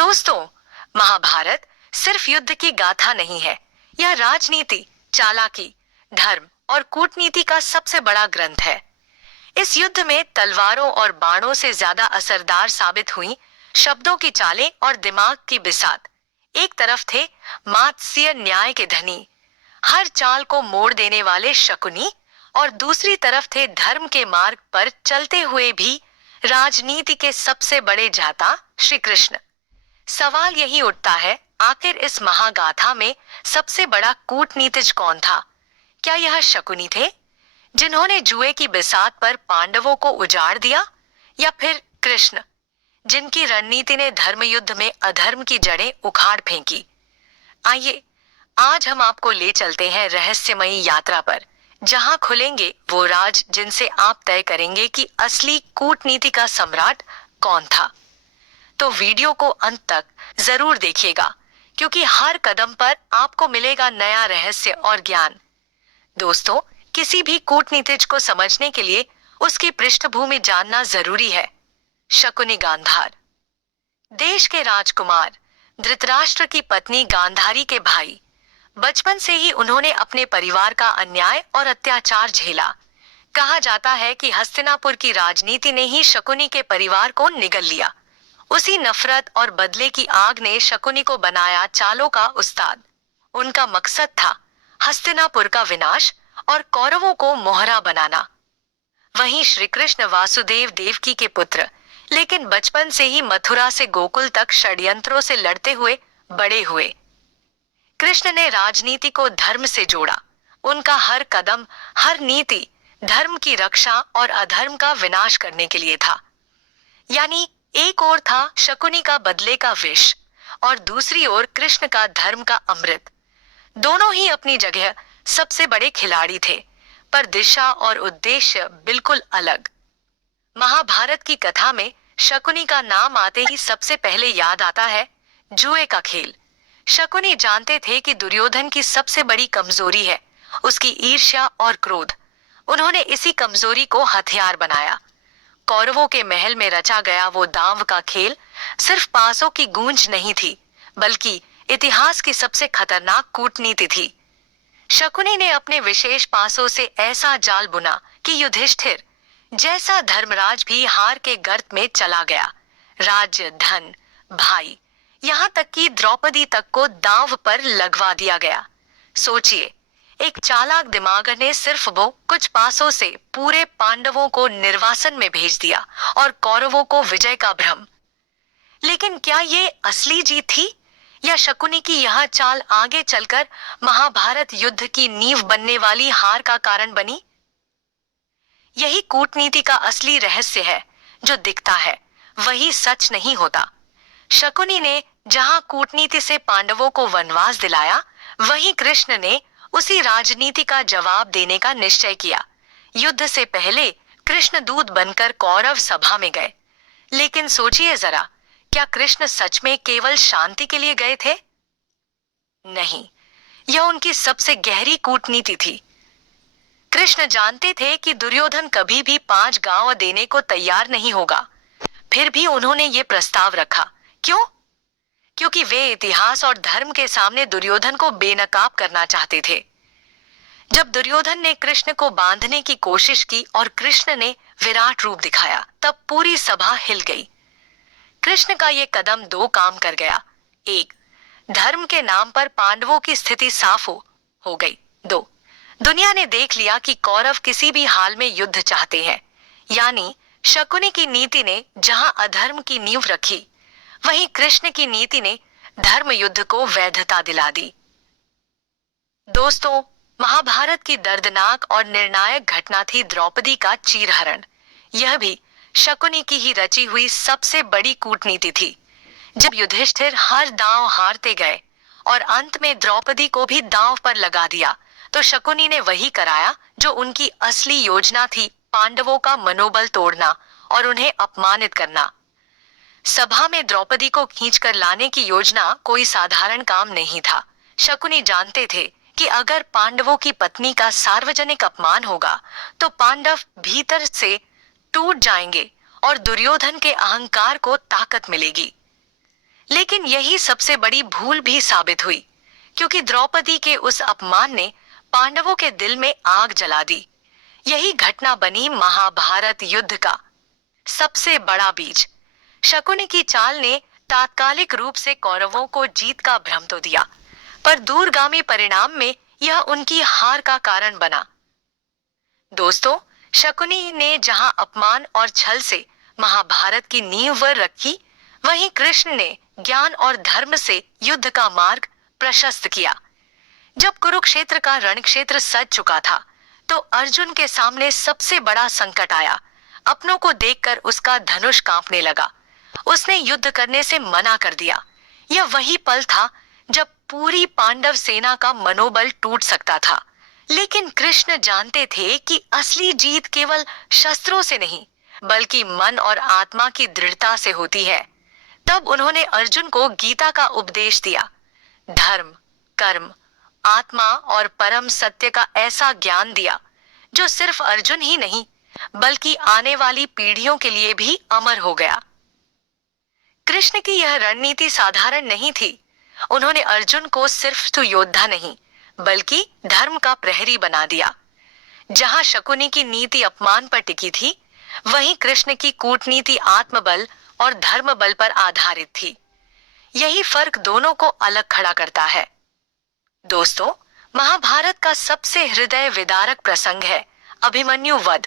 दोस्तों, महाभारत सिर्फ युद्ध की गाथा नहीं है। यह राजनीति, चालाकी, धर्म और कूटनीति का सबसे बड़ा ग्रंथ है। इस युद्ध में तलवारों और बाणों से ज्यादा असरदार साबित हुई शब्दों की चालें और दिमाग की बिसात। एक तरफ थे मात्स्य न्याय के धनी, हर चाल को मोड़ देने वाले शकुनी, और दूसरी तरफ थे धर्म के मार्ग पर चलते हुए भी राजनीति के सबसे बड़े जाता श्री कृष्ण। सवाल यही उठता है, आखिर इस महागाथा में सबसे बड़ा कूटनीतिज कौन था? क्या यह शकुनी थे, जिन्होंने जुए की बिसात पर पांडवों को उजाड़ दिया, या फिर कृष्ण, जिनकी रणनीति ने धर्म युद्ध में अधर्म की जड़ें उखाड़ फेंकी? आइए, आज हम आपको ले चलते हैं रहस्यमयी यात्रा पर, जहां खुलेंगे वो राज जिनसे आप तय करेंगे कि असली कूटनीति का सम्राट कौन था। तो वीडियो को अंत तक जरूर देखिएगा, क्योंकि हर कदम पर आपको मिलेगा नया रहस्य और ज्ञान। दोस्तों, किसी भी कूटनीतिज को समझने के लिए उसकी पृष्ठभूमि जानना जरूरी है। शकुनी गांधार, देश के राजकुमार, धृतराष्ट्र की पत्नी गांधारी के भाई। बचपन से ही उन्होंने अपने परिवार का अन्याय और अत्याचार झेला। कहा जाता है कि हस्तिनापुर की राजनीति ने ही शकुनी के परिवार को निगल लिया। उसी नफरत और बदले की आग ने शकुनी को बनाया चालों का उस्ताद। उनका मकसद था हस्तिनापुर का विनाश और कौरवों को मोहरा बनाना। वहीं श्री कृष्ण वासुदेव देवकी के पुत्र, लेकिन बचपन से ही मथुरा से गोकुल तक षड्यंत्रों से लड़ते हुए बड़े हुए। कृष्ण ने राजनीति को धर्म से जोड़ा। उनका हर कदम, हर नीति धर्म की रक्षा और अधर्म का विनाश करने के लिए था। यानी एक ओर था शकुनी का बदले का विष, और दूसरी ओर कृष्ण का धर्म का अमृत। दोनों ही अपनी जगह सबसे बड़े खिलाड़ी थे, पर दिशा और उद्देश्य बिल्कुल अलग। महाभारत की कथा में शकुनी का नाम आते ही सबसे पहले याद आता है जुए का खेल। शकुनी जानते थे कि दुर्योधन की सबसे बड़ी कमजोरी है उसकी ईर्ष्या और क्रोध। उन्होंने इसी कमजोरी को हथियार बनाया। कौरवों के महल में रचा गया वो दांव का खेल सिर्फ पासों की गूंज नहीं थी, बल्कि इतिहास की सबसे खतरनाक कूटनीति थी। शकुनी ने अपने विशेष पासों से ऐसा जाल बुना कि युधिष्ठिर जैसा धर्मराज भी हार के गर्त में चला गया। राज्य, धन, भाई, यहाँ तक कि द्रौपदी तक को दांव पर लगवा दिया गया। सोचिए, एक चालाक दिमाग ने सिर्फ वो कुछ पासों से पूरे पांडवों को निर्वासन में भेज दिया और कौरवों को विजय का भ्रम। लेकिन क्या ये असली जीत थी, या शकुनी की यह चाल आगे चलकर महाभारत युद्ध की नींव बनने वाली हार का कारण बनी? यही कूटनीति का असली रहस्य है। जो दिखता है वही सच नहीं होता। शकुनी ने जहां कूटनीति से पांडवों को वनवास दिलाया, वहीं कृष्ण ने उसी राजनीति का जवाब देने का निश्चय किया। युद्ध से पहले कृष्ण दूत बनकर कौरव सभा में गए। लेकिन सोचिए जरा, क्या कृष्ण सच में केवल शांति के लिए गए थे? नहीं, यह उनकी सबसे गहरी कूटनीति थी। कृष्ण जानते थे कि दुर्योधन कभी भी 5 गांव देने को तैयार नहीं होगा। फिर भी उन्होंने ये प्रस्ताव रखा। क्यों? क्योंकि वे इतिहास और धर्म के सामने दुर्योधन को बेनकाब करना चाहते थे। जब दुर्योधन ने कृष्ण को बांधने की कोशिश की और कृष्ण ने विराट रूप दिखाया, तब पूरी सभा हिल गई। कृष्ण का ये कदम 2 काम कर गया। 1, धर्म के नाम पर पांडवों की स्थिति साफ हो गई। 2, दुनिया ने देख लिया कि कौरव किसी भी हाल में युद्ध चाहते हैं। यानी शकुनी की नीति ने जहां अधर्म की नींव रखी, वहीं कृष्ण की नीति ने धर्म युद्ध को वैधता दिला दी। दोस्तों, महाभारत की दर्दनाक और निर्णायक घटना थी द्रौपदी का चीरहरण। यह भी शकुनी की ही रची हुई सबसे बड़ी कूटनीति थी। जब युधिष्ठिर हर दांव हारते गए और अंत में द्रौपदी को भी दांव पर लगा दिया, तो शकुनी ने वही कराया जो उनकी असली योजना थी, पांडवों का मनोबल तोड़ना और उन्हें अपमानित करना। सभा में द्रौपदी को खींचकर लाने की योजना कोई साधारण काम नहीं था। शकुनी जानते थे कि अगर पांडवों की पत्नी का सार्वजनिक अपमान होगा, तो पांडव भीतर से टूट जाएंगे और दुर्योधन के अहंकार को ताकत मिलेगी। लेकिन यही सबसे बड़ी भूल भी साबित हुई, क्योंकि द्रौपदी के उस अपमान ने पांडवों के दिल में आग जला दी। यही घटना बनी महाभारत युद्ध का सबसे बड़ा बीज। शकुनी की चाल ने तात्कालिक रूप से कौरवों को जीत का भ्रम तो दिया, पर दूरगामी परिणाम में यह उनकी हार का कारण बना। दोस्तों, शकुनी ने जहां अपमान और छल से महाभारत की नींव रखी, वहीं कृष्ण ने ज्ञान और धर्म से युद्ध का मार्ग प्रशस्त किया। जब कुरुक्षेत्र का रणक्षेत्र सज चुका था, तो अर्जुन के सामने सबसे बड़ा संकट आया। अपनों को देखकर उसका धनुष कांपने लगा। उसने युद्ध करने से मना कर दिया। यह वही पल था जब पूरी पांडव सेना का मनोबल टूट सकता था। लेकिन कृष्ण जानते थे कि असली जीत केवल शस्त्रों से नहीं, बल्कि मन और आत्मा की दृढ़ता से होती है। तब उन्होंने अर्जुन को गीता का उपदेश दिया। धर्म, कर्म, आत्मा और परम सत्य का ऐसा ज्ञान दिया जो सिर्फ अर्जुन ही नहीं, बल्कि आने वाली पीढ़ियों के लिए भी अमर हो गया। कृष्ण की यह रणनीति साधारण नहीं थी। उन्होंने अर्जुन को सिर्फ तो योद्धा नहीं, बल्कि धर्म का प्रहरी बना दिया। जहां शकुनी की नीति अपमान पर टिकी थी, वहीं कृष्ण की कूटनीति आत्मबल और धर्म बल पर आधारित थी। यही फर्क दोनों को अलग खड़ा करता है। दोस्तों, महाभारत का सबसे हृदय विदारक प्रसंग है अभिमन्यु वध।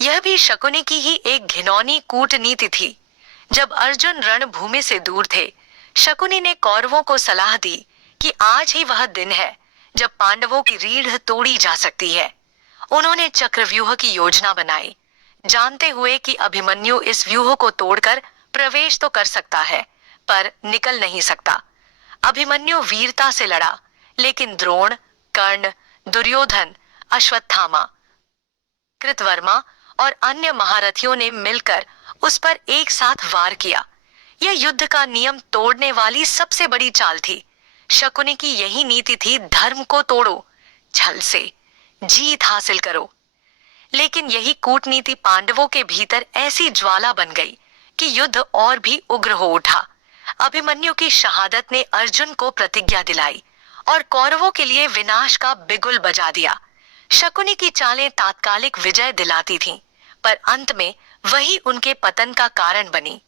यह भी शकुनी की ही एक घिनौनी कूटनीति थी। जब अर्जुन रणभूमि से दूर थे, शकुनी ने कौरवों को सलाह दी कि आज ही वह दिन है जब पांडवों की रीढ़ तोड़ी जा सकती है। उन्होंने चक्रव्यूह की योजना बनाई, जानते हुए कि अभिमन्यु इस व्यूह को तोड़कर प्रवेश तो कर सकता है, पर निकल नहीं सकता। अभिमन्यु वीरता से लड़ा, लेकिन द्रोण, कर्ण, दुर्योधन, अश्वत्थामा, कृतवर्मा और अन्य महारथियों ने मिलकर उस पर एक साथ वार किया। यह युद्ध का नियम तोड़ने वाली सबसे बड़ी चाल थी। शकुनी की यही नीति थी, धर्म को तोड़ो, छल से जीत हासिल करो। लेकिन यही कूटनीति पांडवों के भीतर ऐसी ज्वाला बन गई कि युद्ध और भी उग्र हो उठा। अभिमन्यु की शहादत ने अर्जुन को प्रतिज्ञा दिलाई और कौरवों के लिए विनाश का बिगुल बजा दिया। शकुनी की चालें तात्कालिक विजय दिलाती थीं, पर अंत में वही उनके पतन का कारण बनी।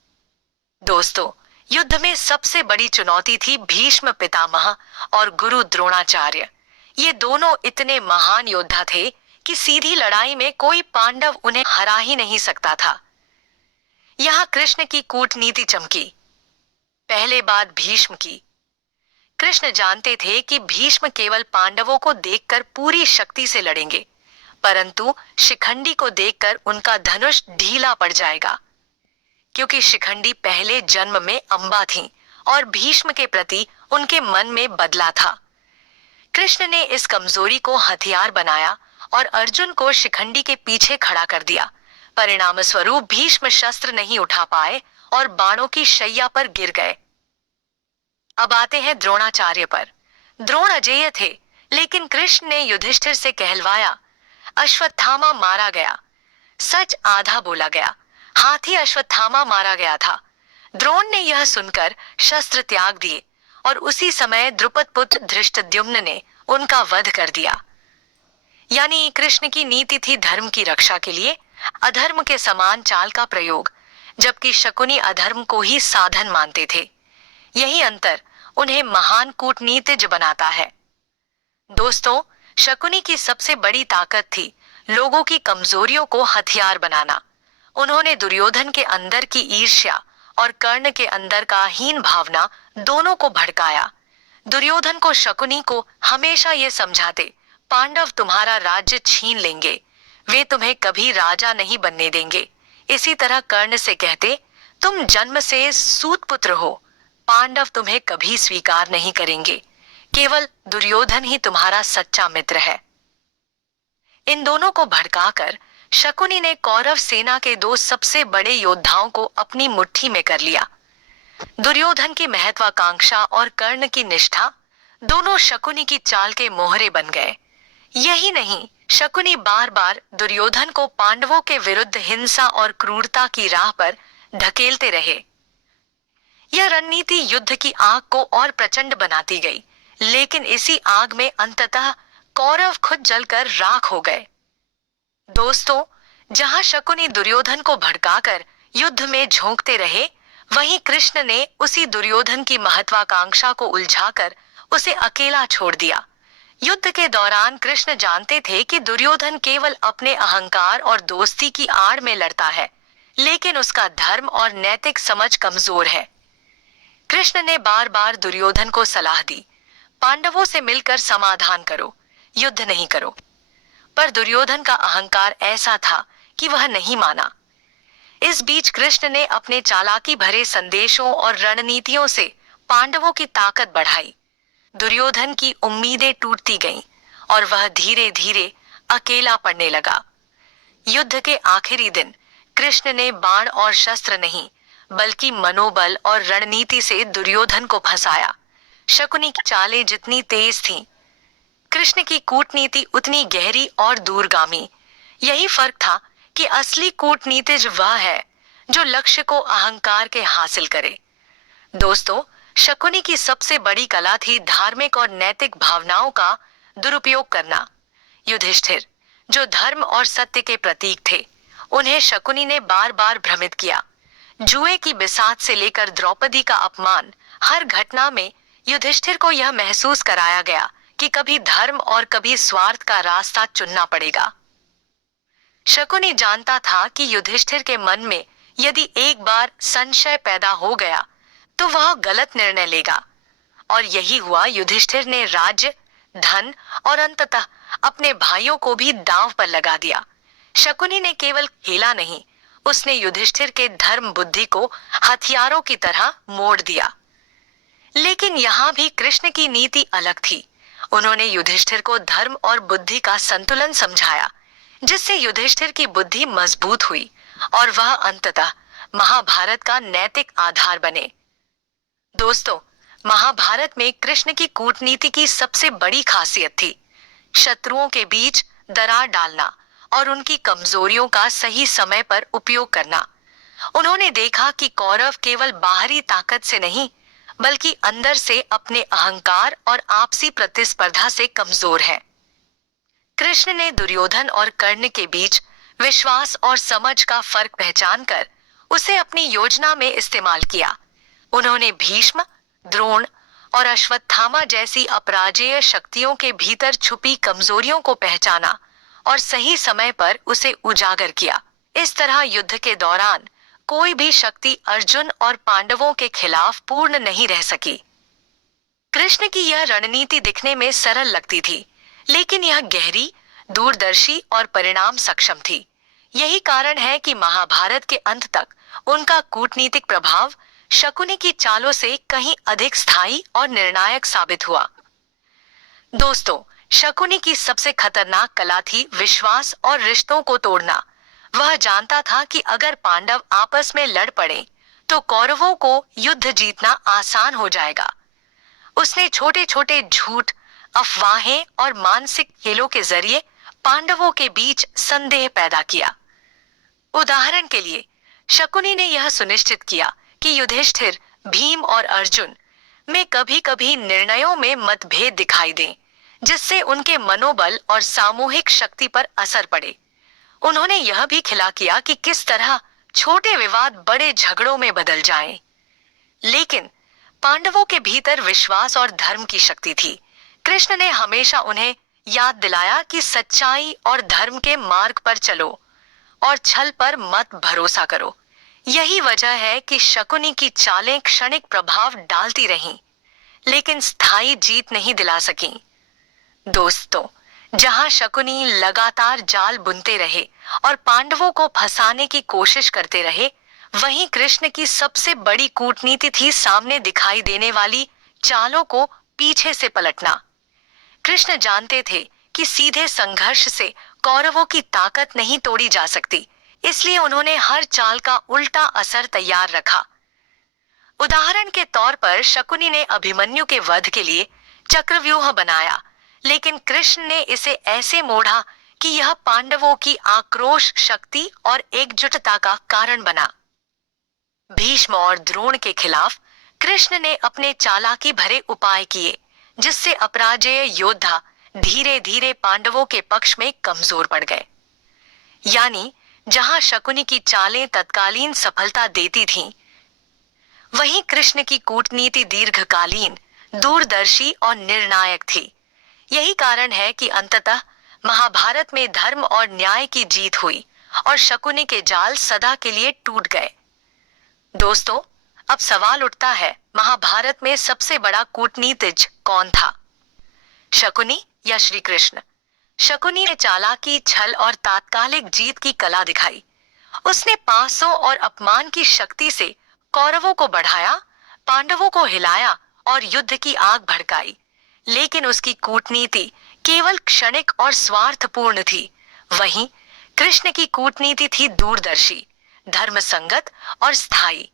दोस्तों, युद्ध में सबसे बड़ी चुनौती थी भीष्म पितामह और गुरु द्रोणाचार्य। ये दोनों इतने महान योद्धा थे कि सीधी लड़ाई में कोई पांडव उन्हें हरा ही नहीं सकता था। यहाँ कृष्ण की कूटनीति चमकी। पहले बात भीष्म की। कृष्ण जानते थे कि भीष्म केवल पांडवों को देखकर पूरी शक्ति से लड़ेंगे, परंतु शिखंडी को देखकर उनका धनुष ढीला पड़ जाएगा, क्योंकि शिखंडी पहले जन्म में अंबा थीं और भीष्म के प्रति उनके मन में बदला था। कृष्ण ने इस कमजोरी को हथियार बनाया और अर्जुन को शिखंडी के पीछे खड़ा कर दिया। परिणाम स्वरूप भीष्म शस्त्र नहीं उठा पाए और बाणों की शैया पर गिर गए। अब आते हैं द्रोणाचार्य पर। द्रोण अजेय थे, लेकिन कृष्ण ने युधिष्ठिर से कहलवाया। अश्वत्थामा मारा गया। सच आधा बोला गया। हाथी अश्वत्थामा मारा गया था। द्रोण ने यह सुनकर शस्त्र त्याग दिए और उसी समय द्रुपद पुत्र धृष्टद्युम्न ने उनका वध कर दिया। यानी कृष्ण की नीति थी धर्म की रक्षा के लिए अधर्म के समान चाल का प्रयोग, जबकि शकुनी अधर्म को ही साधन मानते थे। यही अंतर उन्हें महान कूटनीतिज्ञ बनाता है। दोस्तों, शकुनी की सबसे बड़ी ताकत थी लोगों की कमजोरियों को हथियार बनाना। उन्होंने दुर्योधन के अंदर की ईर्ष्या और कर्ण के अंदर का हीन भावना दोनों को भड़काया। दुर्योधन को शकुनी को हमेशा ये समझाते, पांडव तुम्हारा राज्य छीन लेंगे, वे तुम्हें कभी राजा नहीं बनने देंगे। इसी तरह कर्ण से कहते, तुम जन्म से सूत पुत्र हो, पांडव तुम्हें कभी स्वीकार नहीं करेंगे, केवल दुर्योधन ही तुम्हारा सच्चा मित्र है। इन दोनों को भड़काकर शकुनी ने कौरव सेना के दो सबसे बड़े योद्धाओं को अपनी मुट्ठी में कर लिया। दुर्योधन की महत्वाकांक्षा और कर्ण की निष्ठा दोनों शकुनी की चाल के मोहरे बन गए। यही नहीं, शकुनी बार बार दुर्योधन को पांडवों के विरुद्ध हिंसा और क्रूरता की राह पर धकेलते रहे। यह रणनीति युद्ध की आग को और प्रचंड बनाती गई, लेकिन इसी आग में अंततः कौरव खुद जलकर राख हो गए। दोस्तों, जहां शकुनी दुर्योधन को भड़काकर युद्ध में झोंकते रहे, वहीं कृष्ण ने उसी दुर्योधन की महत्वाकांक्षा को उलझाकर उसे अकेला छोड़ दिया। युद्ध के दौरान कृष्ण जानते थे कि दुर्योधन केवल अपने अहंकार और दोस्ती की आड़ में लड़ता है, लेकिन उसका धर्म और नैतिक समझ कमजोर है। कृष्ण ने बार बार दुर्योधन को सलाह दी, पांडवों से मिलकर समाधान करो, युद्ध नहीं करो। पर दुर्योधन का अहंकार ऐसा था कि वह नहीं माना। इस बीच कृष्ण ने अपने चालाकी भरे संदेशों और रणनीतियों से पांडवों की ताकत बढ़ाई। दुर्योधन की उम्मीदें टूटती गईं और वह धीरे धीरे अकेला पड़ने लगा। युद्ध के आखिरी दिन कृष्ण ने बाण और शस्त्र नहीं, बल्कि मनोबल और रणनीति से दुर्योधन को फंसाया। शकुनी की चालें जितनी तेज थीं, कृष्ण की कूटनीति उतनी गहरी और दूरगामी। यही फर्क था कि असली कूटनीतिज वह है जो लक्ष्य को अहंकार के हासिल करे। दोस्तों, शकुनी की सबसे बड़ी कला थी धार्मिक और नैतिक भावनाओं का दुरुपयोग करना। युधिष्ठिर, जो धर्म और सत्य के प्रतीक थे, उन्हें शकुनी ने बार बार भ्रमित किया। जुए की बिसात से लेकर द्रौपदी का अपमान, हर घटना में युधिष्ठिर को यह महसूस कराया गया कि कभी धर्म और कभी स्वार्थ का रास्ता चुनना पड़ेगा। शकुनी जानता था कि युधिष्ठिर के मन में यदि एक बार संशय पैदा हो गया तो वह गलत निर्णय लेगा, और यही हुआ। युधिष्ठिर ने राज्य, धन और अंततः अपने भाइयों को भी दांव पर लगा दिया। शकुनी ने केवल खेला नहीं, उसने युधिष्ठिर के धर्म बुद्धि को हथियारों की तरह मोड़ दिया। लेकिन यहाँ भी कृष्ण की नीति अलग थी। उन्होंने युधिष्ठिर को धर्म और बुद्धि का संतुलन समझाया, जिससे युधिष्ठिर की बुद्धि मजबूत हुई और वह अंततः महाभारत का नैतिक आधार बने। दोस्तों, महाभारत में कृष्ण की कूटनीति की सबसे बड़ी खासियत थी शत्रुओं के बीच दरार डालना और उनकी कमजोरियों का सही समय पर उपयोग करना। उन्होंने देखा कि कौरव केवल बाहरी ताकत से नहीं, बल्कि अंदर से अपने अहंकार और आपसी प्रतिस्पर्धा से कमजोर है। कृष्ण ने दुर्योधन और कर्ण के बीच विश्वास और समझ का फर्क पहचानकर उसे अपनी योजना में इस्तेमाल किया। उन्होंने भीष्म, द्रोण और अश्वत्थामा जैसी अपराजेय शक्तियों के भीतर छुपी कमजोरियों को पहचाना और सही समय पर उसे उजागर किया। इस तरह युद्ध के दौरान कोई भी शक्ति अर्जुन और पांडवों के खिलाफ पूर्ण नहीं रह सकी। कृष्ण की यह रणनीति दिखने में सरल लगती थी, लेकिन यह गहरी, दूरदर्शी और परिणाम सक्षम थी। यही कारण है कि महाभारत के अंत तक उनका कूटनीतिक प्रभाव शकुनी की चालों से कहीं अधिक स्थायी और निर्णायक साबित हुआ। दोस्तों, शकुनी की सबसे खतरनाक कला थी विश्वास और रिश्तों को तोड़ना। वह जानता था कि अगर पांडव आपस में लड़ पड़े तो कौरवों को युद्ध जीतना आसान हो जाएगा। उसने छोटे छोटे झूठ, अफवाहें और मानसिक खेलों के जरिए पांडवों के बीच संदेह पैदा किया। उदाहरण के लिए, शकुनी ने यह सुनिश्चित किया कि युधिष्ठिर, भीम और अर्जुन में कभी कभी निर्णयों में मतभेद दिखाई दें, जिससे उनके मनोबल और सामूहिक शक्ति पर असर पड़े। उन्होंने यह भी खिला किया कि किस तरह छोटे विवाद बड़े झगड़ों में बदल जाएं। लेकिन पांडवों के भीतर विश्वास और धर्म की शक्ति थी। कृष्ण ने हमेशा उन्हें याद दिलाया कि सच्चाई और धर्म के मार्ग पर चलो और छल पर मत भरोसा करो। यही वजह है कि शकुनी की चालें क्षणिक प्रभाव डालती रहीं, लेकिन स्थायी जीत नहीं दिला सकीं। दोस्तों, जहां शकुनी लगातार जाल बुनते रहे और पांडवों को फंसाने की कोशिश करते रहे, वहीं कृष्ण की सबसे बड़ी कूटनीति थी सामने दिखाई देने वाली चालों को पीछे से पलटना। कृष्ण जानते थे कि सीधे संघर्ष से कौरवों की ताकत नहीं तोड़ी जा सकती, इसलिए उन्होंने हर चाल का उल्टा असर तैयार रखा। उदाहरण के तौर पर शकुनी ने अभिमन्यु के वध के लिए चक्रव्यूह बनाया, लेकिन कृष्ण ने इसे ऐसे मोड़ा कि यह पांडवों की आक्रोश शक्ति और एकजुटता का कारण बना। भीष्म और द्रोण के खिलाफ कृष्ण ने अपने चालाकी भरे उपाय किए, जिससे अपराजेय योद्धा धीरे धीरे पांडवों के पक्ष में कमजोर पड़ गए। यानी जहां शकुनी की चालें तत्कालीन सफलता देती थीं, वहीं कृष्ण की कूटनीति दीर्घकालीन, दूरदर्शी और निर्णायक थी। यही कारण है कि अंततः महाभारत में धर्म और न्याय की जीत हुई और शकुनी के जाल सदा के लिए टूट गए। दोस्तों, अब सवाल उठता है, महाभारत में सबसे बड़ा कूटनीतिज्ञ कौन था, शकुनी या श्री कृष्ण? शकुनी ने चालाकी, छल और तात्कालिक जीत की कला दिखाई। उसने 500 और अपमान की शक्ति से कौरवों को बढ़ाया, पांडवों को हिलाया और युद्ध की आग भड़काई। लेकिन उसकी कूटनीति केवल क्षणिक और स्वार्थपूर्ण थी। वहीं कृष्ण की कूटनीति थी दूरदर्शी, धर्मसंगत और स्थायी।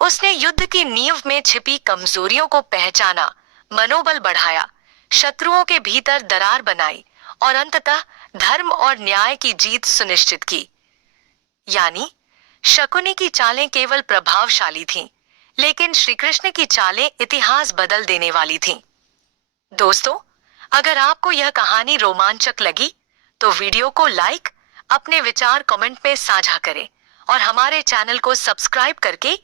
उसने युद्ध की नींव में छिपी कमजोरियों को पहचाना, मनोबल बढ़ाया, शत्रुओं के भीतर दरार बनाई और अंततः धर्म और न्याय की जीत सुनिश्चित की। यानी शकुनी की चालें केवल प्रभावशाली थीं, लेकिन श्री कृष्ण की चालें इतिहास बदल देने वाली थीं। दोस्तों, अगर आपको यह कहानी रोमांचक लगी तो वीडियो को लाइक, अपने विचार कमेंट में साझा करें और हमारे चैनल को सब्सक्राइब करके